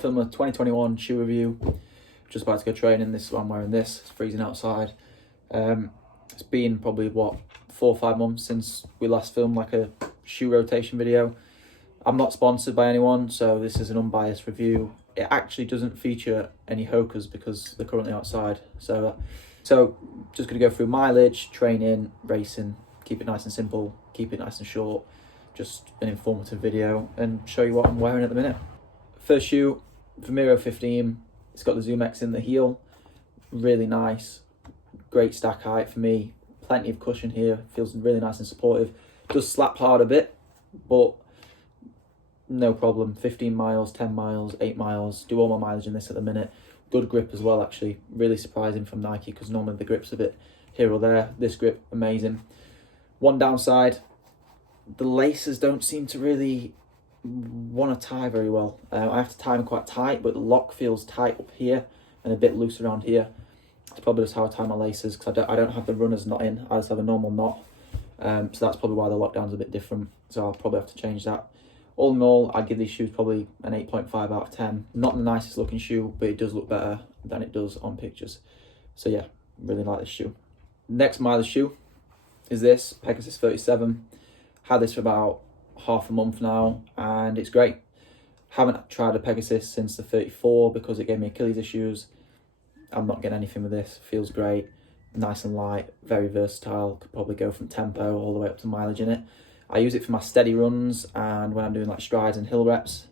to film a 2021 shoe review. Just about to go training. This is why I'm wearing this. It's freezing outside. It's been probably, what, 4 or 5 months since we last filmed like a shoe rotation video. I'm not sponsored by anyone, so this is an unbiased review. It actually doesn't feature any Hokas because they're currently outside. So just going to go through mileage, training, racing, keep it nice and simple, keep it nice and short. Just an informative video and show you what I'm wearing at the minute. First shoe, Vomero 15. It's got the Zoom X in the heel. Really nice. Great stack height for me. Plenty of cushion here. Feels really nice and supportive. Does slap hard a bit, but no problem. 15 miles, 10 miles, 8 miles. Do all my mileage in this at the minute. Good grip as well, actually. Really surprising from Nike because normally the grip's a bit here or there. This grip, amazing. One downside, the laces don't seem to really want to tie very well. I have to tie them quite tight, but the lock feels tight up here and a bit loose around here. It's probably just how I tie my laces because I don't have the runners knot in. I just have a normal knot. So that's probably why the lockdown's a bit different. So I'll probably have to change that. All in all, I'd give these shoes probably an 8.5 out of 10. Not the nicest looking shoe, but it does look better than it does on pictures. So yeah, really like this shoe. Next mileage shoe is this, Pegasus 37. Had this for about half a month now, and it's great. Haven't tried a Pegasus since the 34 because it gave me Achilles issues. I'm not getting anything with this. Feels great, nice and light, very versatile. Could probably go from tempo all the way up to mileage in it. I use it for my steady runs and when I'm doing like strides and hill reps.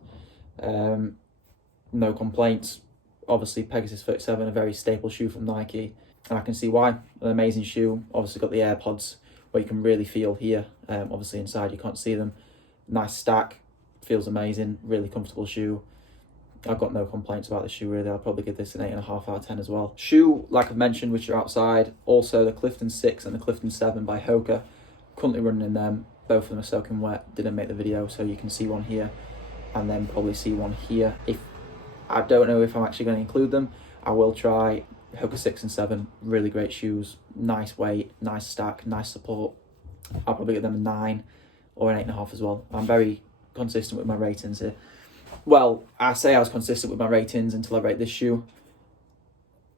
No complaints. Obviously Pegasus 37, a very staple shoe from Nike, and I can see why. An amazing shoe. Obviously got the AirPods where you can really feel here. Obviously inside you can't see them. Nice stack, feels amazing, really comfortable shoe. I've got no complaints about this shoe really. I'll probably give this an 8.5 out of 10 as well. Shoe, like I've mentioned, which are outside. Also the Clifton 6 and the Clifton 7 by Hoka. Currently running in them. Both of them are soaking wet. Didn't make the video, so you can see one here and then probably see one here. If I don't know if I'm actually going to include them, I will try. Hoka 6 and 7, really great shoes. Nice weight, nice stack, nice support. I'll probably give them a 9 or an 8.5 as well. I'm very consistent with my ratings here. Well, I say I was consistent with my ratings until I rate this shoe.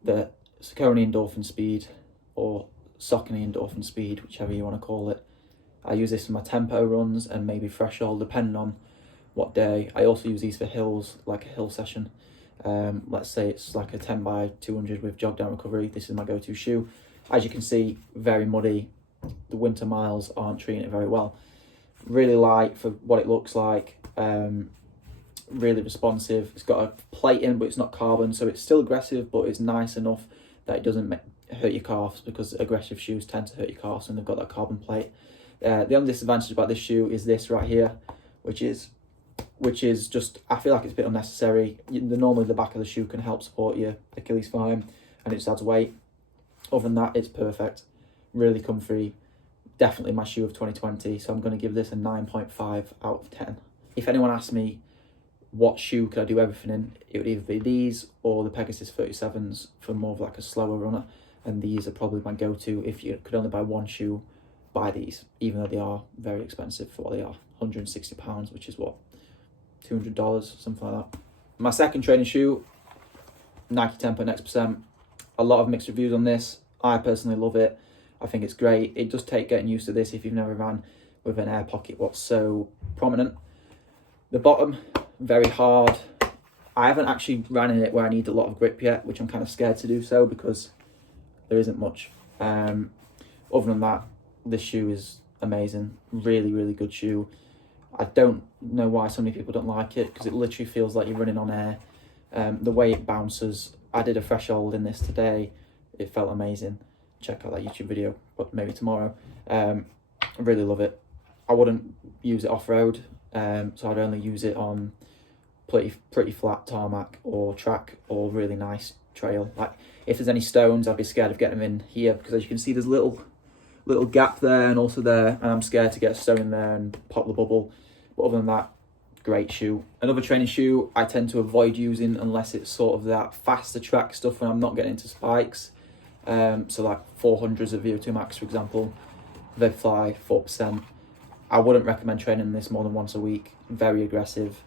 The Saucony Endorphin Speed, or Saucony Endorphin Speed, whichever you want to call it. I use this for my tempo runs and maybe threshold, depending on what day. I also use these for hills, like a hill session. Let's say it's like a 10 by 200 with jog down recovery. This is my go-to shoe. As you can see, very muddy. The winter miles aren't treating it very well. Really light for what it looks like. Really responsive. It's got a plate in, but it's not carbon, so it's still aggressive, but it's nice enough that it doesn't hurt your calves, because aggressive shoes tend to hurt your calves when they've got that carbon plate. The only disadvantage about this shoe is this right here, which is just, I feel like it's a bit unnecessary. Normally the back of the shoe can help support your Achilles fine, and it just adds weight. Other than that, it's perfect. Really comfy. Definitely my shoe of 2020, so I'm going to give this a 9.5 out of 10. If anyone asks me what shoe could I do everything in, it would either be these or the Pegasus 37s for more of like a slower runner, and these are probably my go-to. If you could only buy one shoe, buy these, even though they are very expensive for what they are. £160, which is what, $200, something like that. My second training shoe, Nike Tempo Next Percent. A lot of mixed reviews on this. I personally love it. I think it's great. It does take getting used to this if you've never ran with an air pocket what's so prominent. The bottom, very hard. I haven't actually ran in it where I need a lot of grip yet, which I'm kind of scared to do so because there isn't much. Other than that, this shoe is amazing. Really, really good shoe. I don't know why so many people don't like it, because it literally feels like you're running on air. The way it bounces. I did a threshold in this today. It felt amazing. Check out that YouTube video, but maybe tomorrow. I really love it. I wouldn't use it off-road, so I'd only use it on pretty flat tarmac or track or really nice trail. Like if there's any stones, I'd be scared of getting them in here, because as you can see there's little gap there and also there, and I'm scared to get a stone in there and pop the bubble. But other than that, great shoe. Another training shoe I tend to avoid using unless it's sort of that faster track stuff when I'm not getting into spikes. So like 400s of VO2 Max, for example, Vaporfly 4%. I wouldn't recommend training this more than once a week. Very aggressive.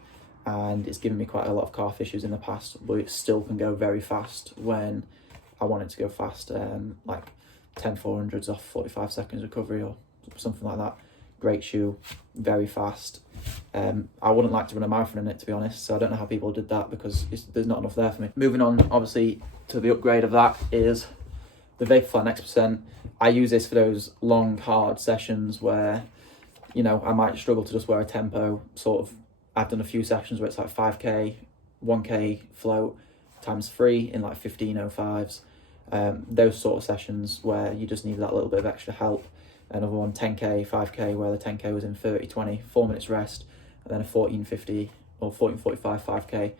and it's given me quite a lot of calf issues in the past, but it still can go very fast when I want it to go fast, like 10 400s off 45 seconds recovery or something like that. Great shoe, very fast. I wouldn't like to run a marathon in it, to be honest, so I don't know how people did that, because there's not enough there for me. Moving on, obviously, to the upgrade of that is the Vaporfly Next Percent. I use this for those long, hard sessions where, you know, I might struggle to just wear a tempo. Sort of, I've done a few sessions where it's like 5k, 1k float times 3 in like 15:05s. Those sort of sessions where you just need that little bit of extra help. Another one, 10k, 5k, where the 10k was in 30:20, 4 minutes rest, and then a 14:50 or 14:45 5k.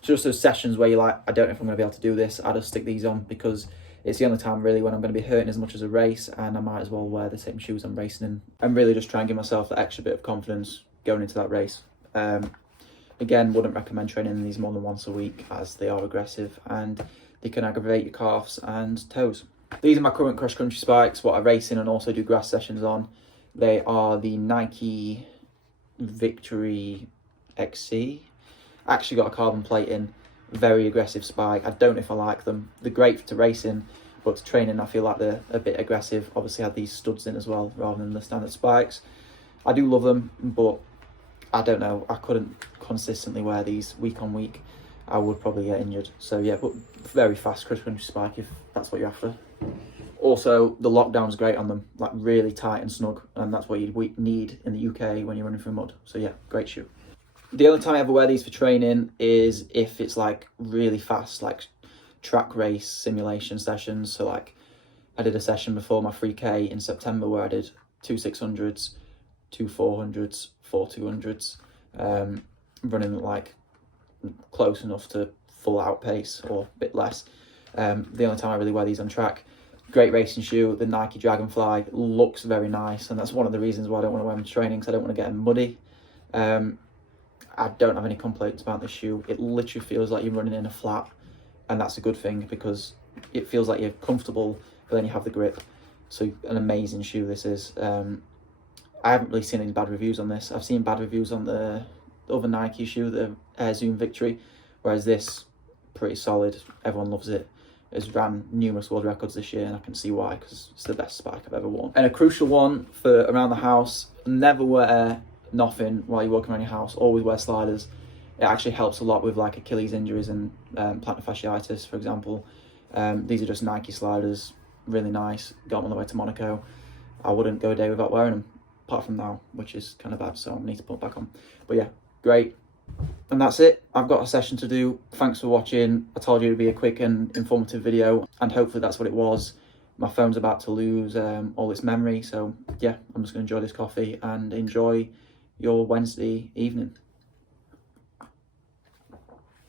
So just those sessions where you're like, I don't know if I'm going to be able to do this. I just stick these on because it's the only time really when I'm going to be hurting as much as a race, and I might as well wear the same shoes I'm racing in and really just try and give myself that extra bit of confidence going into that race. Again, wouldn't recommend training these more than once a week, as they are aggressive and they can aggravate your calves and toes. These are my current cross country spikes, what I race in and also do grass sessions on. They are the Nike Victory XC. I actually got a carbon plate in, very aggressive spike. I don't know if I like them. They're great to race in, but to train in I feel like they're a bit aggressive. Obviously I had these studs in as well rather than the standard spikes. I do love them, but I don't know, I couldn't consistently wear these week on week. I would probably get injured. So yeah, but very fast cross country spike if that's what you're after. Also, the lockdown's great on them, like really tight and snug, and that's what you need in the UK when you're running through mud. So yeah, great shoe. The only time I ever wear these for training is if it's like really fast, like track race simulation sessions. So like I did a session before my 3k in September where I did 2 600s, 2 400s, 4 200s, running like close enough to full out pace or a bit less. The only time I really wear these on track. Great racing shoe, the Nike Dragonfly, looks very nice, and that's one of the reasons why I don't want to wear them to training, because I don't want to get them muddy. I don't have any complaints about this shoe. It literally feels like you're running in a flat, and that's a good thing because it feels like you're comfortable, but then you have the grip. So an amazing shoe this is. I haven't really seen any bad reviews on this. I've seen bad reviews on the other Nike shoe, the Air Zoom Victory, whereas this, pretty solid. Everyone loves it. It's ran numerous world records this year, and I can see why, because it's the best spike I've ever worn. And a crucial one for around the house: never wear nothing while you're walking around your house. Always wear sliders. It actually helps a lot with like Achilles injuries and plantar fasciitis, for example. These are just Nike sliders, really nice. Got them on the way to Monaco. I wouldn't go a day without wearing them, apart from now, which is kind of bad, so I need to put them back on. But yeah, great. And that's it. I've got a session to do. Thanks for watching. I told you it'd be a quick and informative video, and hopefully that's what it was. My phone's about to lose all its memory, so yeah, I'm just going to enjoy this coffee and enjoy your Wednesday evening.